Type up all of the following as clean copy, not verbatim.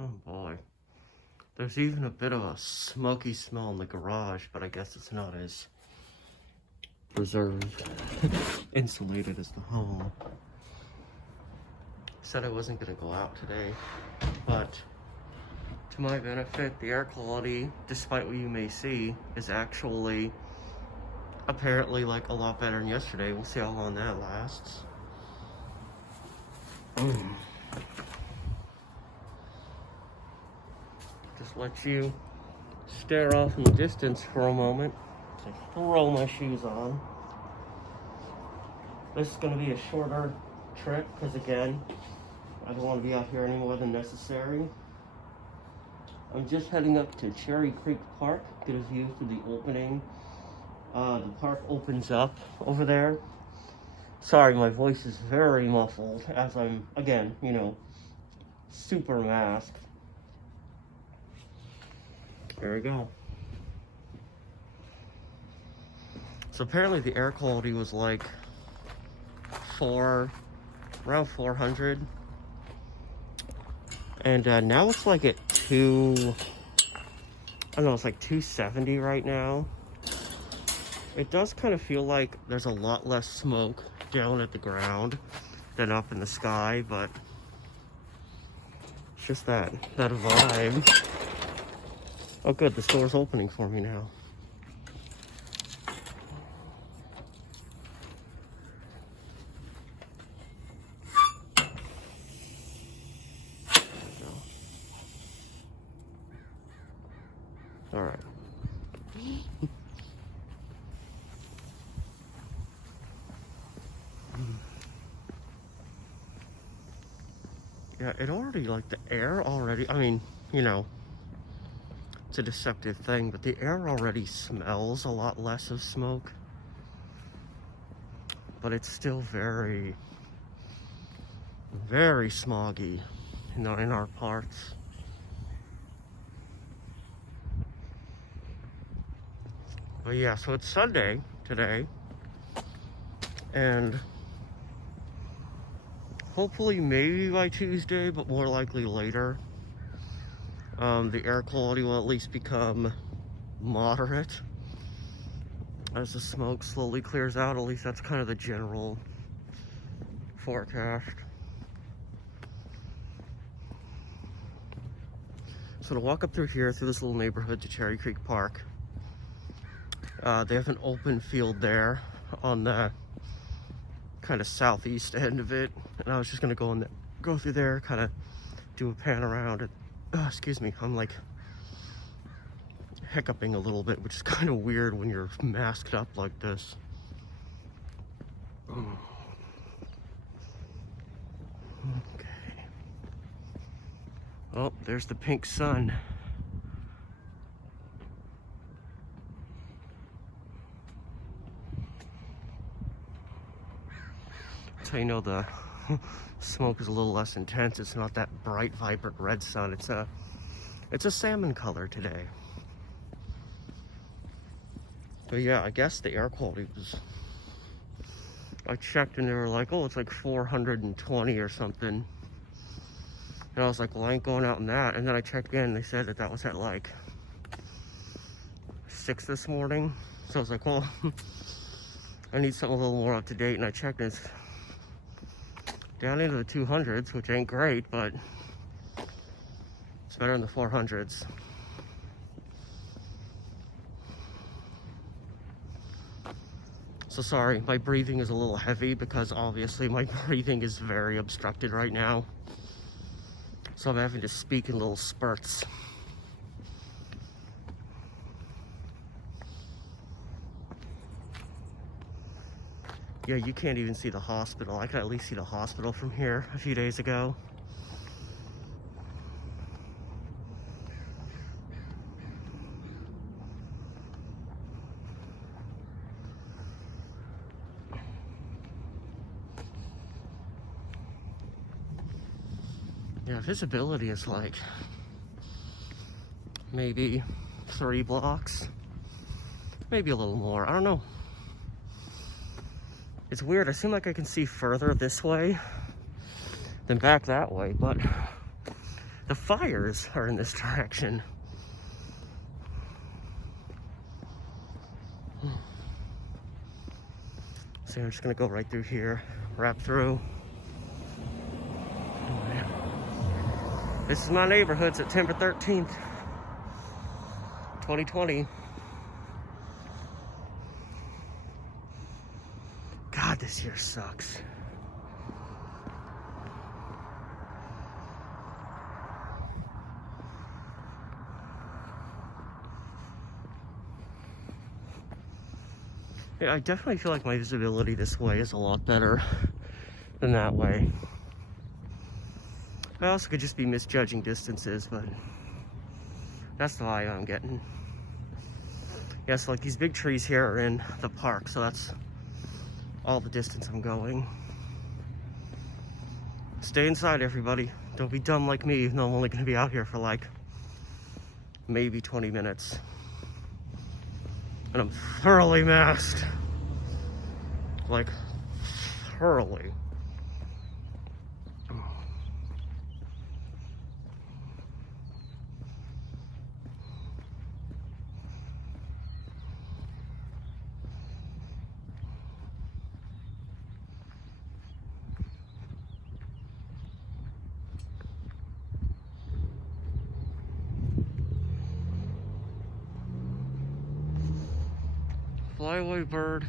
Oh boy. There's even a bit of a smoky smell in the garage, but I guess it's not as preserved, insulated as the home. Said I wasn't going to go out today, but to my benefit, the air quality, despite what you may see, is actually apparently like a lot better than yesterday. We'll see how long that lasts. Just let you stare off in the distance for a moment. So throw my shoes on. This is going to be a shorter trip because, again, I don't want to be out here any more than necessary. I'm just heading up to Cherry Creek Park, get a view through the opening. The park opens up over there. Sorry, my voice is very muffled as I'm, again, you know, super masked. There we go. So apparently the air quality was like around 400. And now it's like at I don't know, it's like 270 right now. It does kind of feel like there's a lot less smoke down at the ground than up in the sky, but it's just that vibe. Oh good, the store's opening for me now. All right. Yeah, it already, like, the air already, I mean, you know, it's a deceptive thing, but the air already smells a lot less of smoke. But it's still very, very smoggy, you know, in our parts. But yeah, so it's Sunday today, and hopefully maybe by Tuesday, but more likely later, the air quality will at least become moderate as the smoke slowly clears out. At least that's kind of the general forecast. So to walk up through here, through this little neighborhood to Cherry Creek Park, they have an open field there on the kind of southeast end of it, and I was just gonna go through there, kind of do a pan around it. Excuse me, I'm like hiccuping a little bit, which is kind of weird when you're masked up like this. Okay. Oh, there's the pink sun. That's how you know the smoke is a little less intense. It's not that bright, vibrant red sun. It's a salmon color today. But yeah, I guess the air quality was, I checked and they were like, oh, it's like 420 or something. And I was like, well, I ain't going out in that. And then I checked again and they said that was at like 6 this morning. So I was like, well, I need something a little more up to date. And I checked and it's down into the 200s, which ain't great, but it's better than the 400s. So sorry, my breathing is a little heavy because obviously my breathing is very obstructed right now. So I'm having to speak in little spurts. Yeah, you can't even see the hospital. I could at least see the hospital from here a few days ago. Yeah, visibility is like maybe 3 blocks, maybe a little more. I don't know. It's weird. I seem like I can see further this way than back that way, but The fires are in this direction. So I'm just gonna go right through here, wrap through. This is my neighborhood, September 13th, 2020. God, this year sucks. Yeah, I definitely feel like my visibility this way is a lot better than that way. I also could just be misjudging distances, but that's the vibe I'm getting. Yeah, so like these big trees here are in the park, so that's all the distance I'm going. Stay inside, everybody. Don't be dumb like me, even though I'm only gonna be out here for like maybe 20 minutes. And I'm thoroughly masked. Like, thoroughly. Fly away, bird.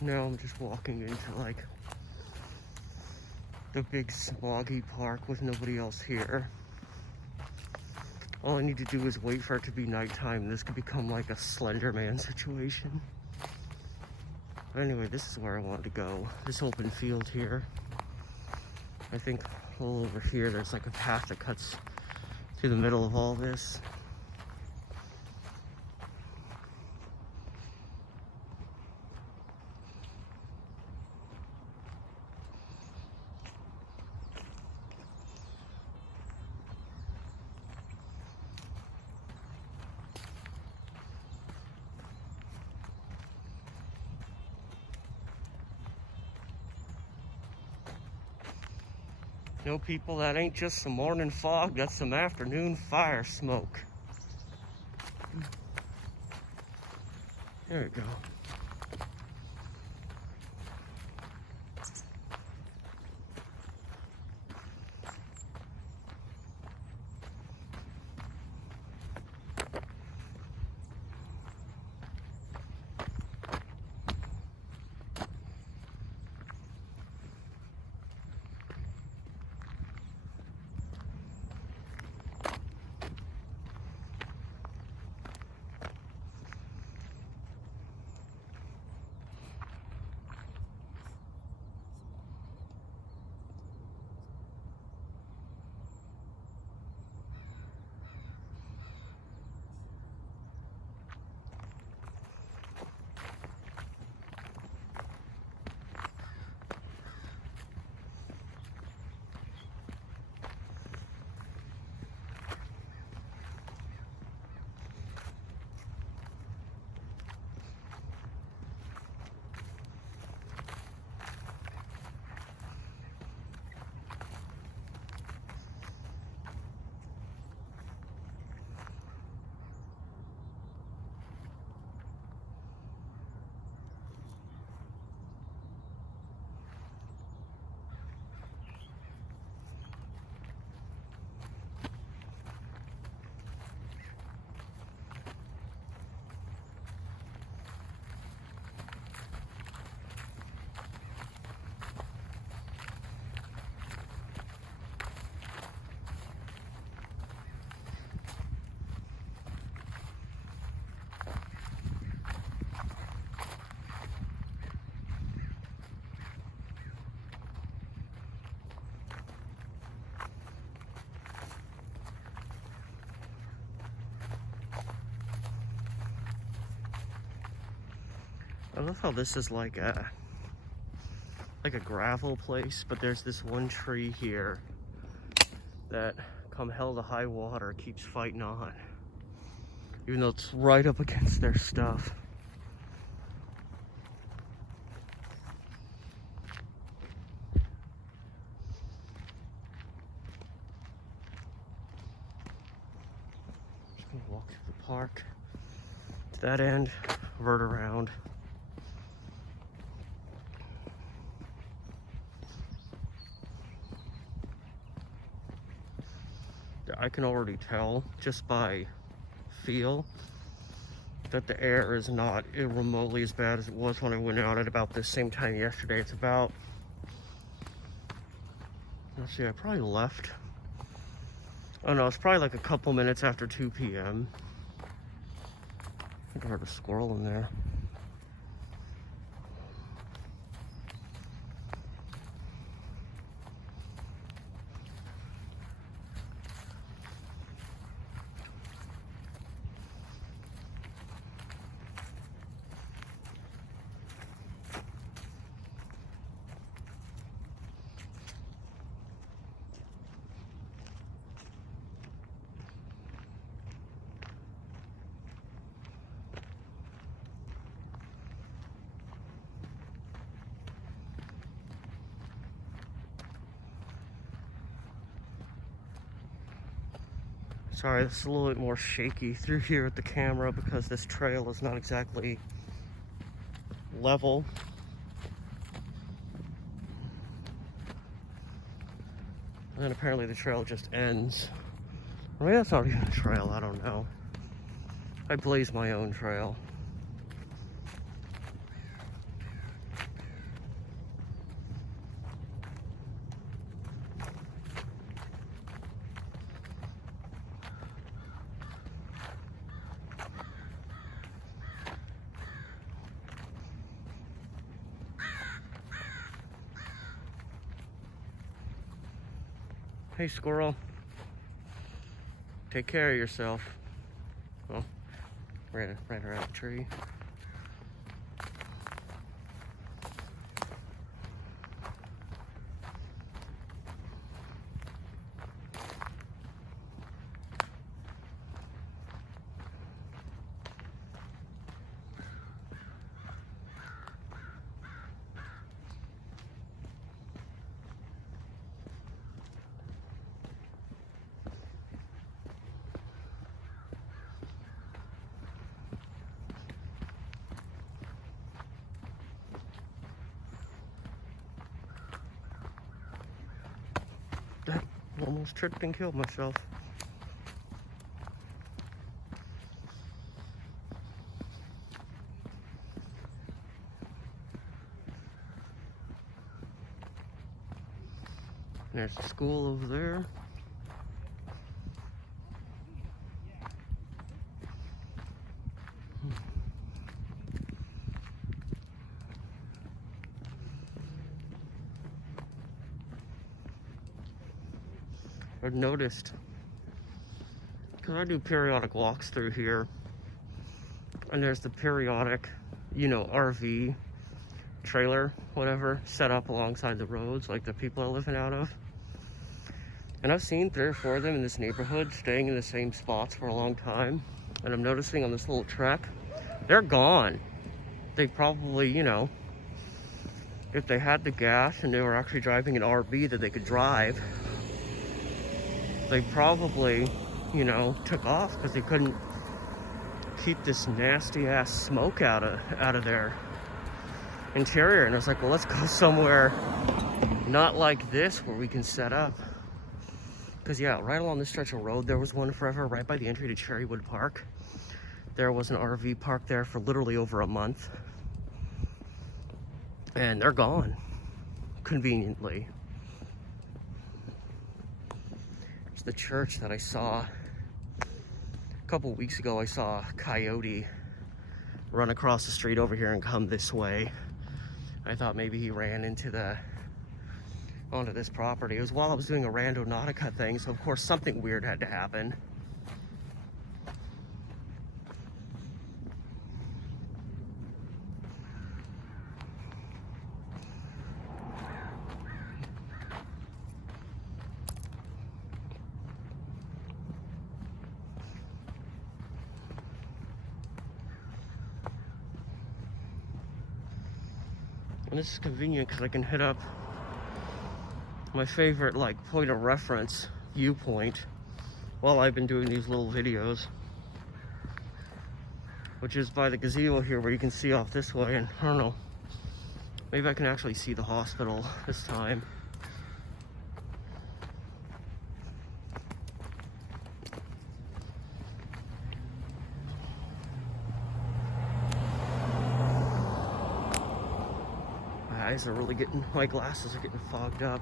Now I'm just walking into like the big smoggy park with nobody else here. All I need to do is wait for it to be nighttime. This could become like a Slender Man situation. But anyway, this is where I wanted to go. This open field here. I think all over here there's like a path that cuts through the middle of all this. No, people, that ain't just some morning fog, that's some afternoon fire smoke. There we go. I love how this is like a gravel place, but there's this one tree here that come hell to high water keeps fighting on, even though it's right up against their stuff. Just gonna walk through the park to that end, vert around. I can already tell just by feel that the air is not remotely as bad as it was when I went out at about this same time yesterday. It's about, let's see, I probably left, oh no, it's probably like a couple minutes after 2 p.m. I think I heard a squirrel in there. Sorry, this is a little bit more shaky through here with the camera because this trail is not exactly level. And then apparently the trail just ends. I mean, that's not even a trail, I don't know. I blaze my own trail. Hey, squirrel. Take care of yourself. Oh, ran around the tree. Almost tripped and killed myself. There's the school over there. I've noticed, because I do periodic walks through here, and there's the periodic, RV trailer, whatever, set up alongside the roads, like the people are living out of. And I've seen 3 or 4 of them in this neighborhood staying in the same spots for a long time. And I'm noticing on this little trek, they're gone. They probably, if they had the gas and they were actually driving an RV that they could drive, they probably, took off because they couldn't keep this nasty ass smoke out of their interior. And I was like, well, let's go somewhere not like this where we can set up. Because yeah, right along this stretch of road, there was one forever right by the entry to Cherrywood Park. There was an RV park there for literally over a month. And they're gone, conveniently. It's the church that I saw a couple weeks ago. I saw a coyote run across the street over here and come this way. I thought maybe he ran onto this property. It was while I was doing a Rando Nautica thing, so of course something weird had to happen. And this is convenient because I can hit up my favorite point of reference viewpoint while I've been doing these little videos, which is by the gazebo here where you can see off this way. And I don't know, maybe I can actually see the hospital this time. My glasses are getting fogged up.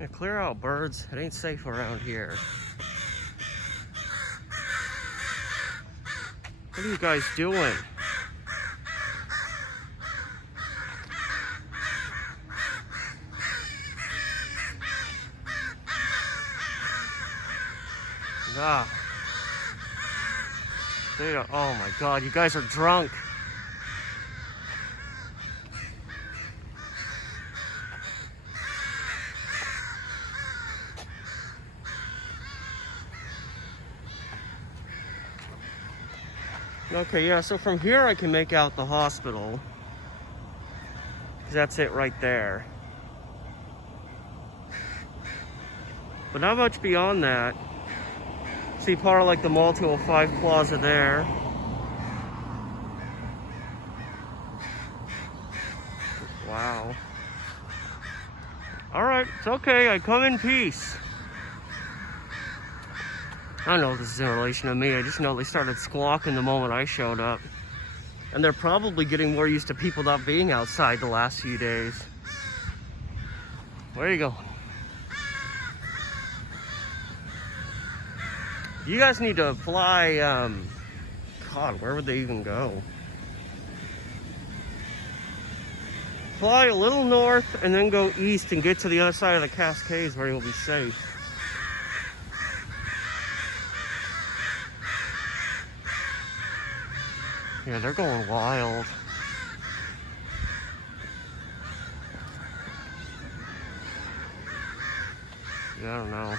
Yeah, clear out, birds. It ain't safe around here. What are you guys doing? Ah. Oh my God, you guys are drunk. Okay, yeah, so from here I can make out the hospital. 'Cause that's it right there. But not much beyond that. See part of the Mall 205 Plaza there. Wow. Alright, it's okay, I come in peace. I don't know if this is in relation to me, I just know they started squawking the moment I showed up. And they're probably getting more used to people not being outside the last few days. Where you go? You guys need to fly, God, where would they even go? Fly a little north and then go east and get to the other side of the Cascades where you'll be safe. Yeah, they're going wild. Yeah, I don't know.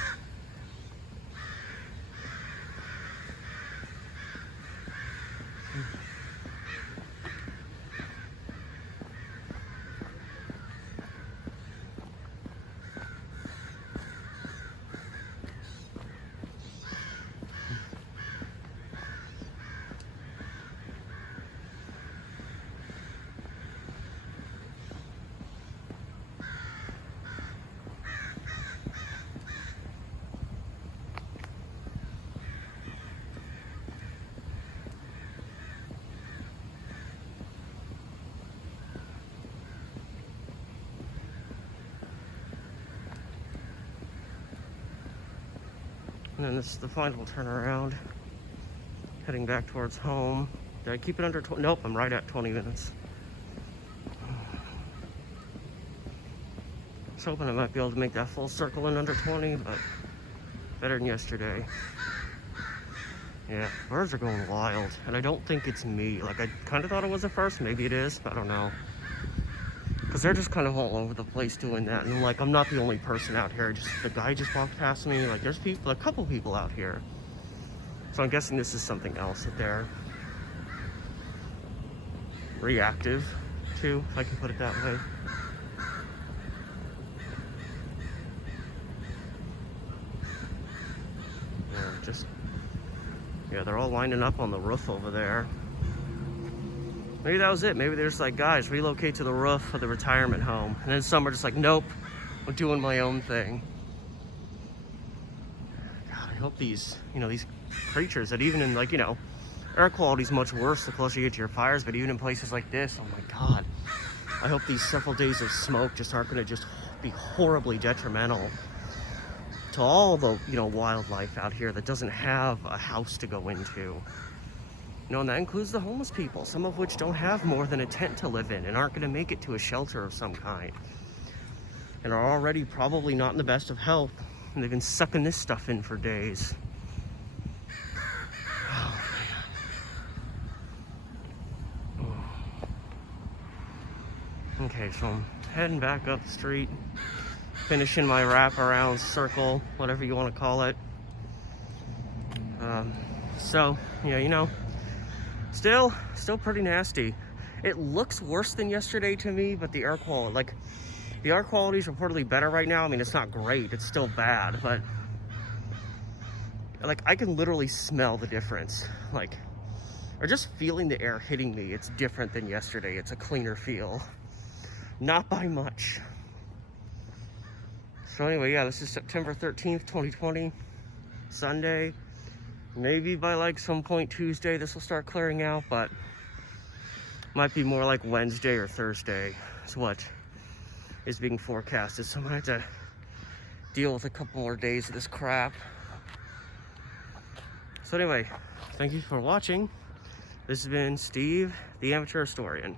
And then this is the final turnaround. Heading back towards home. Did I keep it under 20? Nope, I'm right at 20 minutes. I was hoping I might be able to make that full circle in under 20, but better than yesterday. Yeah, birds are going wild, and I don't think it's me. Like, I kind of thought it was at first. Maybe it is. I don't know. Because they're just kind of all over the place doing that. And, like, I'm not the only person out here. The guy just walked past me. Like, there's people, a couple people out here. So I'm guessing this is something else that they're reactive to, if I can put it that way. Yeah, they're all lining up on the roof over there. Maybe that was it. Maybe they're just like, guys, relocate to the roof of the retirement home. And then some are just like, nope, I'm doing my own thing. God, I hope these, these creatures that even in, like, air quality's much worse the closer you get to your fires, but even in places like this, oh my God. I hope these several days of smoke just aren't gonna just be horribly detrimental to all the, wildlife out here that doesn't have a house to go into. And that includes the homeless people, some of which don't have more than a tent to live in and aren't gonna make it to a shelter of some kind. And are already probably not in the best of health, and they've been sucking this stuff in for days. Oh, man. Okay, so I'm heading back up the street, finishing my wraparound circle, whatever you want to call it. So, yeah, still pretty nasty. It looks worse than yesterday to me, but the air quality is reportedly better right now. I mean, it's not great, it's still bad, but like I can literally smell the difference. Or just feeling the air hitting me, it's different than yesterday. It's a cleaner feel. Not by much. So anyway, yeah, this is September 13th, 2020, Sunday. Maybe by some point Tuesday this will start clearing out, but might be more like Wednesday or Thursday is what is being forecasted. So I'm gonna have to deal with a couple more days of this crap. So anyway, thank you for watching. This has been Steve, the Amateur Historian.